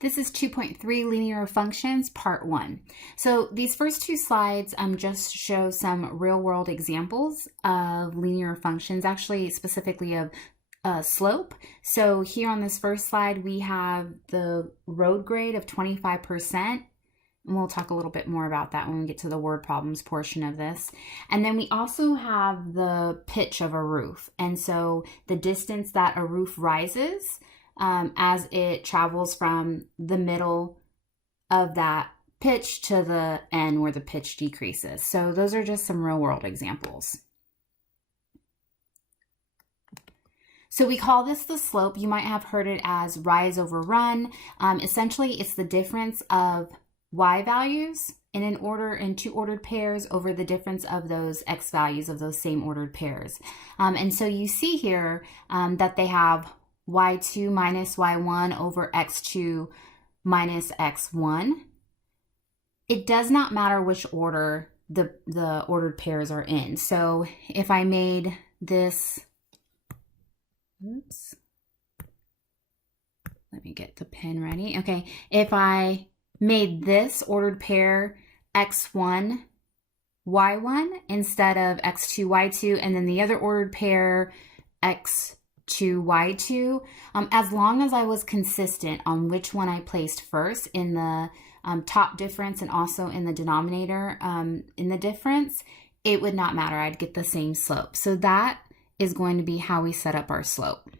This is 2.3 linear functions, part 1. So these first two slides just show some real-world examples of linear functions, actually specifically of slope. So here on this first slide, we have the road grade of 25%. And we'll talk a little bit more about that when we get to the word problems portion of this. And then we also have the pitch of a roof. And so the distance that a roof rises as it travels from the middle of that pitch to the end where the pitch decreases. So those are just some real world examples. So we call this the slope. You might have heard it as rise over run. Essentially, it's the difference of y values in two ordered pairs over the difference of those x values of those same ordered pairs. And so you see here that they have y2 minus y1 over x2 minus x1. It does not matter which order the ordered pairs are in. So if I made this, oops, let me get the pen ready. Okay, if I made this ordered pair x1 y1 instead of x2 y2, and then the other ordered pair x2 y2, as long as I was consistent on which one I placed first in the top difference and also in the denominator in the difference, it would not matter. I'd get the same slope. So that is going to be how we set up our slope.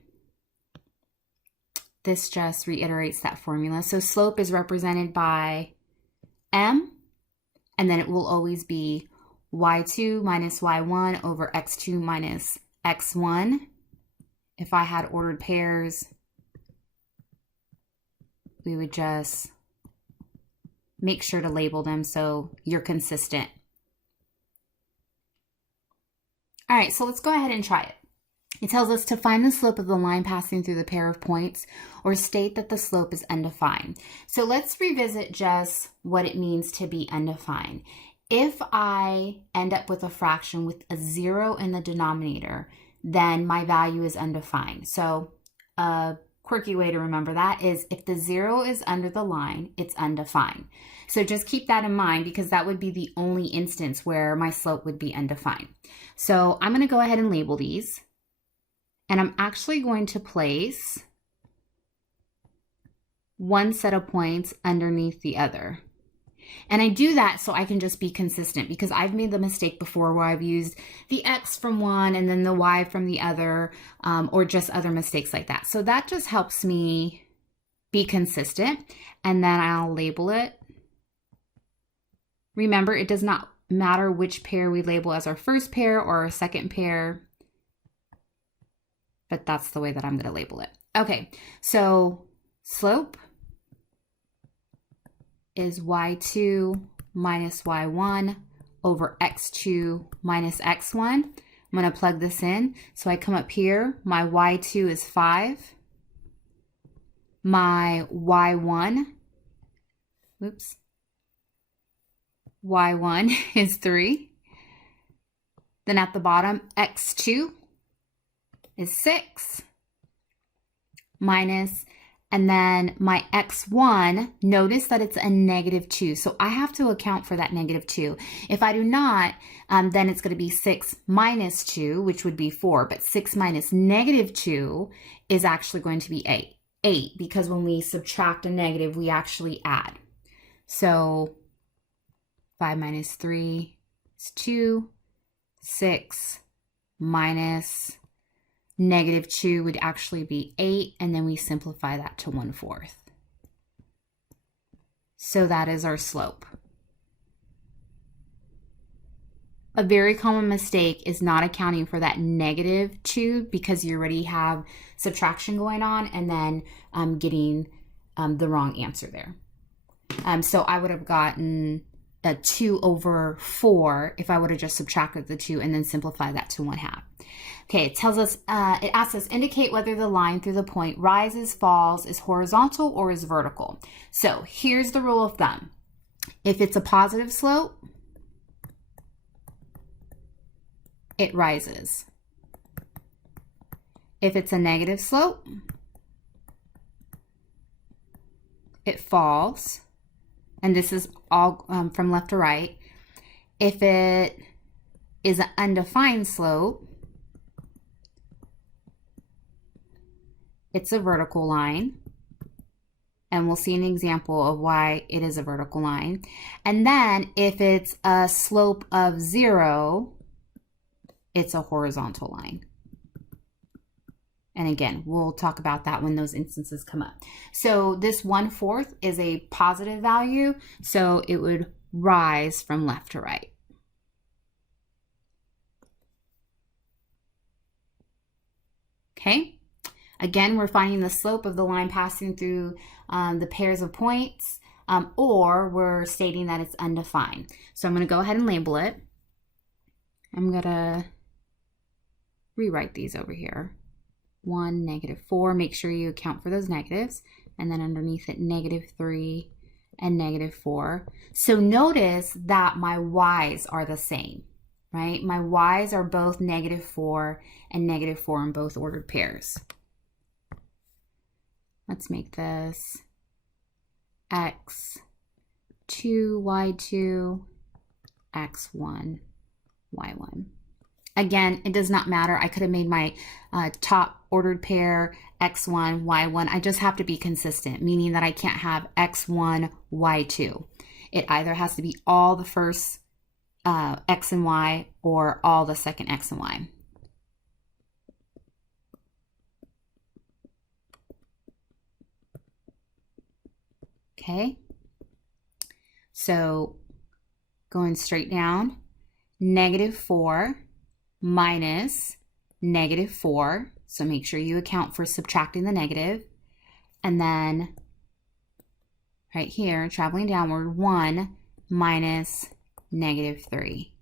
This just reiterates that formula. So slope is represented by m, and then it will always be y2 minus y1 over x2 minus x1. If I had ordered pairs, we would just make sure to label them so you're consistent. All right, so let's go ahead and try it. It tells us to find the slope of the line passing through the pair of points or state that the slope is undefined. So let's revisit just what it means to be undefined. If I end up with a fraction with a 0 in the denominator, then my value is undefined. So a quirky way to remember that is if the 0 is under the line, it's undefined. So just keep that in mind because that would be the only instance where my slope would be undefined. So I'm going to go ahead and label these. And I'm actually going to place one set of points underneath the other. And I do that so I can just be consistent because I've made the mistake before where I've used the X from one and then the Y from the other, or just other mistakes like that. So that just helps me be consistent. And then I'll label it. Remember, it does not matter which pair we label as our first pair or our second pair, but that's the way that I'm going to label it. Okay, so slope is y2 minus y1 over x2 minus x1. I'm going to plug this in. So I come up here, my y2 is 5. My y1, oops, y1 is 3. Then at the bottom, x2 is 6 minus, and then my x1, notice that it's a -2. So I have to account for that -2. If I do not, then it's going to be 6 minus 2, which would be 4. But 6 minus -2 is actually going to be 8. 8, because when we subtract a negative, we actually add. So 5 minus 3 is 2. 6 minus -2 would actually be 8, and then we simplify that to 1/4. So that is our slope. A very common mistake is not accounting for that -2 because you already have subtraction going on and then getting the wrong answer there. So I would have gotten a 2 over 4 if I would have just subtracted the 2 and then simplify that to 1/2. Okay, it tells us, it asks us indicate whether the line through the point rises, falls, is horizontal, or is vertical. So here's the rule of thumb. If it's a positive slope, it rises. If it's a negative slope, it falls, and this is all from left to right. If it is an undefined slope, it's a vertical line. And we'll see an example of why it is a vertical line. And then if it's a slope of 0, it's a horizontal line. And again, we'll talk about that when those instances come up. So this 1/4 is a positive value, so it would rise from left to right. Okay? Again, we're finding the slope of the line passing through the pairs of points, or we're stating that it's undefined. So I'm going to go ahead and label it. I'm going to rewrite these over here. 1, -4. Make sure you account for those negatives. And then underneath it, -3 and -4. So notice that my y's are the same, right? My y's are both -4 and -4 in both ordered pairs. Let's make this x2, y2, x1, y1. Again, it does not matter. I could have made my top ordered pair x1, y1. I just have to be consistent, meaning that I can't have x1, y2. It either has to be all the first x and y or all the second x and y. Okay, so going straight down, -4 minus -4. So make sure you account for subtracting the negative. And then right here, traveling downward, 1 minus -3.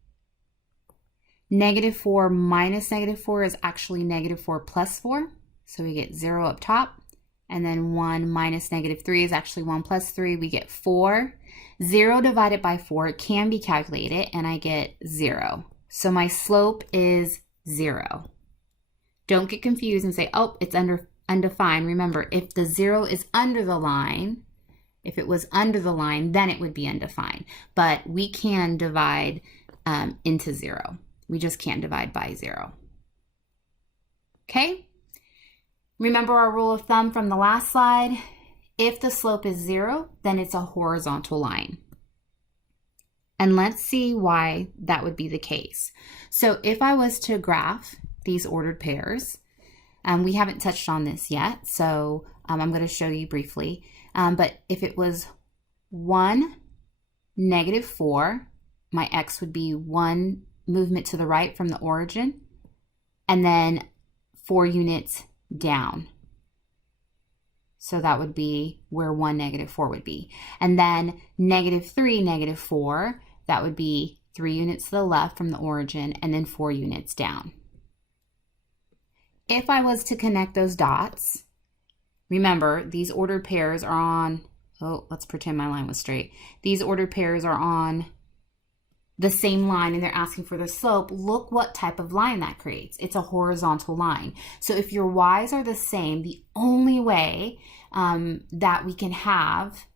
-4 minus -4 is actually -4 plus 4. So we get 0 up top. And then 1 minus -3 is actually 1 plus 3. We get 4. 0 divided by 4 can be calculated, and I get 0. So my slope is 0. Don't get confused and say, oh, it's undefined. Remember, if the 0 is under the line, if it was under the line, then it would be undefined. But we can divide into 0. We just can't divide by 0. Okay? Remember our rule of thumb from the last slide? If the slope is 0, then it's a horizontal line. And let's see why that would be the case. So if I was to graph these ordered pairs, we haven't touched on this yet, so I'm going to show you briefly. But if it was 1, -4, my x would be 1 movement to the right from the origin, and then 4 units down. So that would be where 1, -4 would be. And then -3, -4, that would be 3 units to the left from the origin, and then 4 units down. If I was to connect those dots, remember, these ordered pairs are on, oh, let's pretend my line was straight. These ordered pairs are on the same line, and they're asking for the slope. Look what type of line that creates. It's a horizontal line. So if your y's are the same, the only way that we can have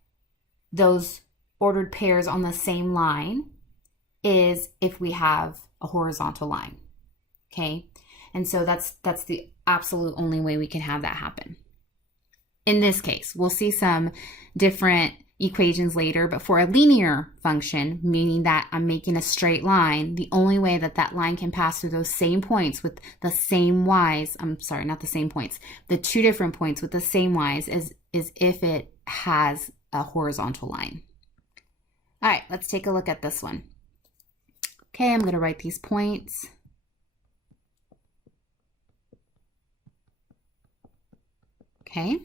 those ordered pairs on the same line is if we have a horizontal line. Okay, and so that's the absolute only way we can have that happen. In this case, we'll see some different equations later, but for a linear function, meaning that I'm making a straight line, the only way that that line can pass through those same points with the same y's, I'm sorry, not the same points, the 2 different points with the same y's is if it has a horizontal line. All right, let's take a look at this one. Okay, I'm going to write these points. Okay.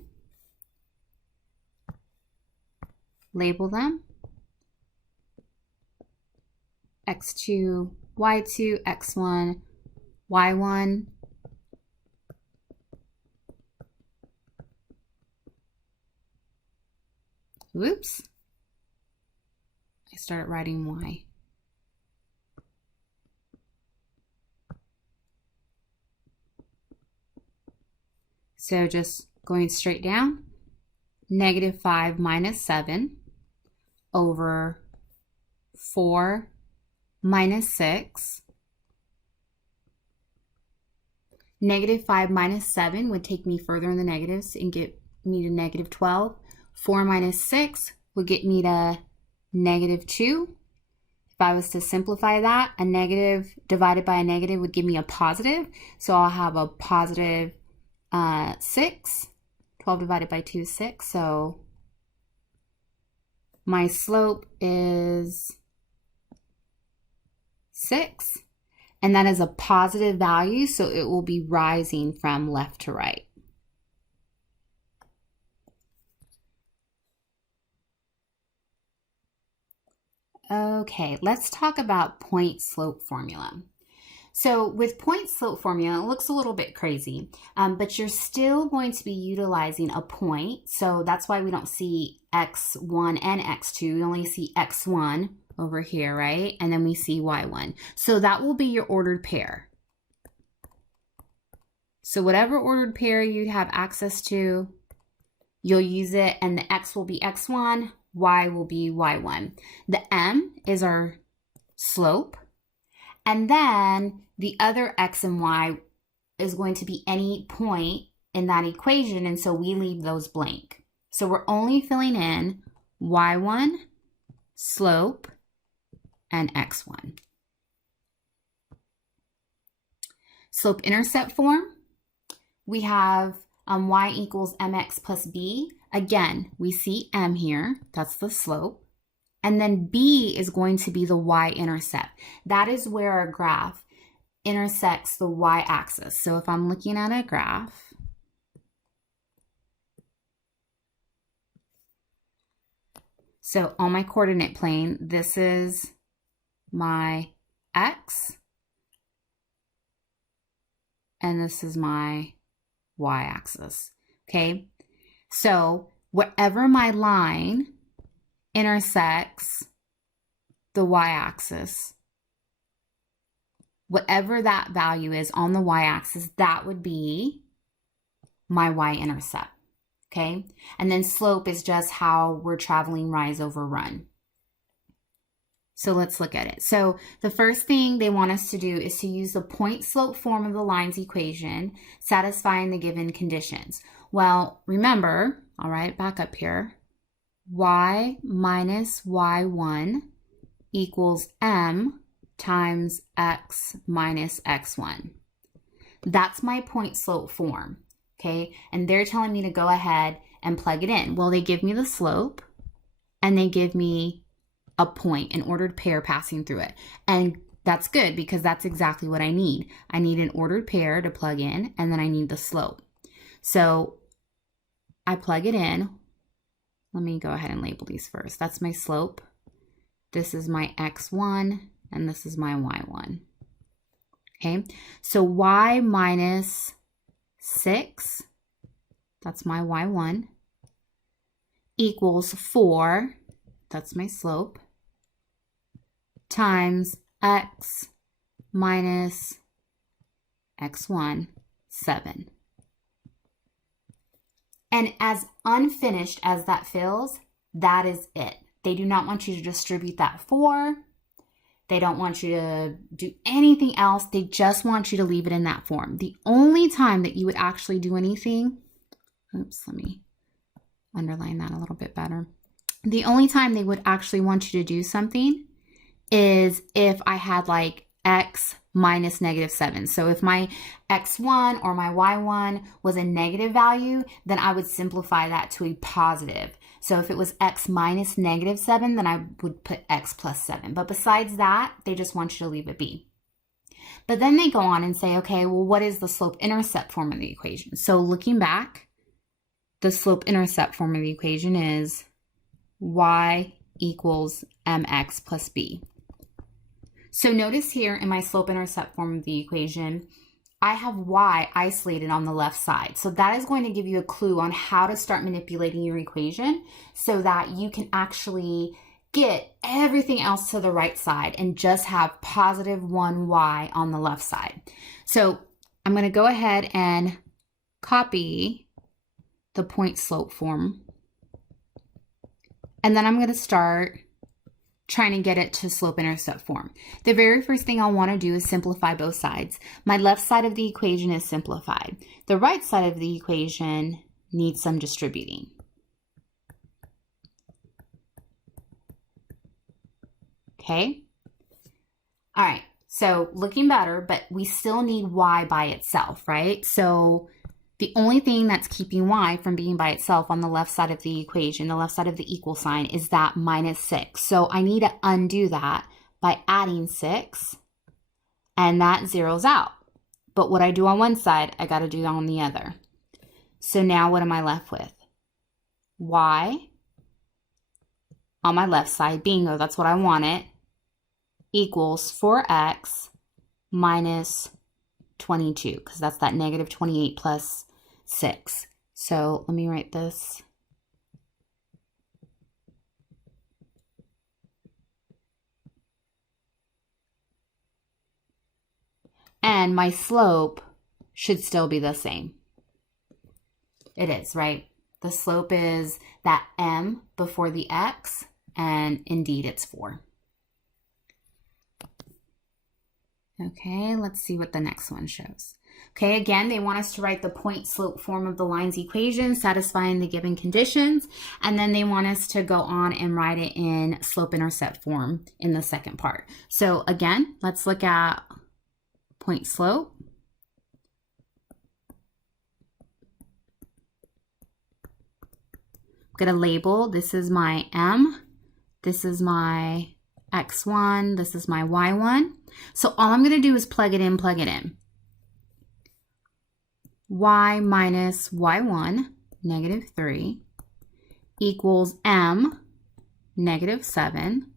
Label them. X2, Y2, X1, Y1. Whoops. I started writing Y. So just going straight down, negative 5 minus 7 over 4 minus 6. Negative 5 minus 7 would take me further in the negatives and get me to negative 12. 4 minus 6 would get me to negative 2. If I was to simplify that, a negative divided by a negative would give me a positive. So I'll have a positive 6. 12 divided by 2 is 6. So my slope is 6. And that is a positive value, so it will be rising from left to right. Okay, let's talk about point slope formula. So with point slope formula, it looks a little bit crazy, but you're still going to be utilizing a point. So that's why we don't see x1 and x2. We only see x1 over here, right? And then we see y1. So that will be your ordered pair. So whatever ordered pair you'd have access to, you'll use it, and the x will be x1, y will be y1. The m is our slope, and then the other x and y is going to be any point in that equation, and so we leave those blank. So we're only filling in y1, slope, and x1. Slope-intercept form, we have y equals mx plus b. Again, we see m here, that's the slope. And then b is going to be the y-intercept. That is where our graph intersects the y-axis. So if I'm looking at a graph, so on my coordinate plane, this is my x, and this is my y-axis, okay? So wherever my line intersects the y-axis, whatever that value is on the y-axis, that would be my y-intercept, okay? And then slope is just how we're traveling rise over run. So let's look at it. So the first thing they want us to do is to use the point slope form of the lines equation, satisfying the given conditions. Well, remember, all right, back up here, y minus y1 equals m times x minus x1. That's my point slope form, okay? And they're telling me to go ahead and plug it in. Well, they give me the slope, and they give me a point, an ordered pair passing through it. And that's good because that's exactly what I need. I need an ordered pair to plug in, and then I need the slope. So I plug it in. Let me go ahead and label these first. That's my slope. This is my x1, and this is my y1. Okay, so y minus 6, that's my y1, equals 4, that's my slope, times x minus x1, 7. And as unfinished as that feels, that is it. They do not want you to distribute that 4. They don't want you to do anything else. They just want you to leave it in that form. The only time that you would actually do anything, oops, let me underline that a little bit better. The only time they would actually want you to do something is if I had like x minus negative 7. So if my x1 or my y1 was a negative value, then I would simplify that to a positive. So if it was x minus negative 7, then I would put x plus 7. But besides that, they just want you to leave it be. But then they go on and say, okay, well, what is the slope-intercept form of the equation? So looking back, the slope-intercept form of the equation is y equals mx plus b. So notice here in my slope-intercept form of the equation, I have y isolated on the left side. So that is going to give you a clue on how to start manipulating your equation so that you can actually get everything else to the right side and just have positive 1y on the left side. So I'm going to go ahead and copy the point slope form And then I'm going to start trying to get it to slope-intercept form. The very first thing I'll want to do is simplify both sides. My left side of the equation is simplified. The right side of the equation needs some distributing. Okay? All right, so looking better, but we still need y by itself, right? So the only thing that's keeping y from being by itself on the left side of the equation, the left side of the equal sign, is that -6. So I need to undo that by adding 6, and that zeroes out. But what I do on one side, I got to do on the other. So now what am I left with? Y on my left side, bingo, that's what I wanted, equals 4x minus 22, because that's that negative 28 plus 6. So let me write this. And my slope should still be the same. It is, right? The slope is that m before the x, and indeed it's 4. Okay, let's see what the next one shows. Okay, again, they want us to write the point slope form of the line's equation, satisfying the given conditions, and then they want us to go on and write it in slope-intercept form in the second part. So again, let's look at point slope. I'm going to label, this is my m, this is my x1, this is my y1. So all I'm going to do is plug it in, y minus y1, -3, equals m, -7,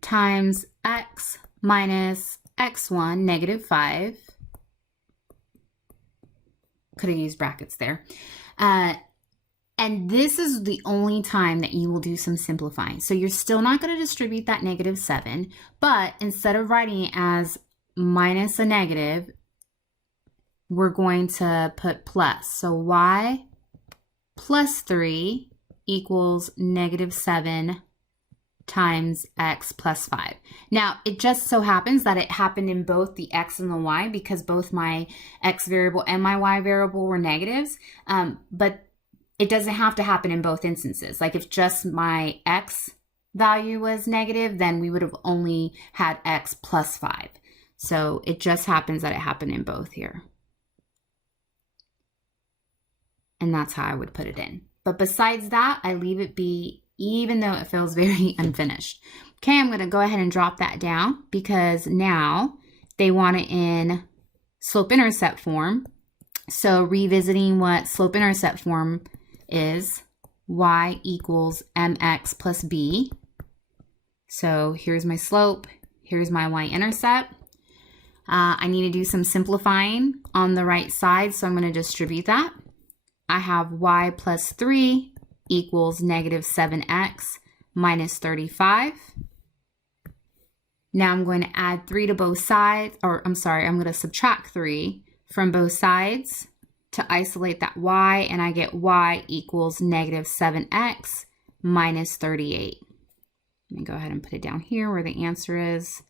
times x minus x1, -5. Could have used brackets there. And this is the only time that you will do some simplifying. So you're still not going to distribute that -7, but instead of writing it as minus a negative, we're going to put plus. So y plus 3 equals -7 times x plus 5. Now, it just so happens that it happened in both the x and the y because both my x variable and my y variable were negatives, but it doesn't have to happen in both instances. Like if just my x value was negative, then we would have only had x plus 5. So it just happens that it happened in both here. And that's how I would put it in. But besides that, I leave it be, even though it feels very unfinished. Okay, I'm going to go ahead and drop that down because now they want it in slope-intercept form. So revisiting what slope-intercept form is, y equals mx plus b. So here's my slope, here's my y-intercept. I need to do some simplifying on the right side, so I'm going to distribute that. I have y plus 3 equals -7x minus 35. Now I'm going to add 3 to both sides, or I'm sorry, I'm going to subtract 3 from both sides to isolate that y, and I get y equals -7x minus 38. Let me go ahead and put it down here where the answer is.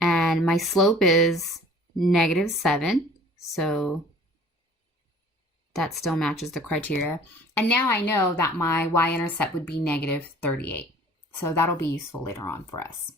And my slope is -7, so that still matches the criteria. And now I know that my y-intercept would be -38. So that'll be useful later on for us.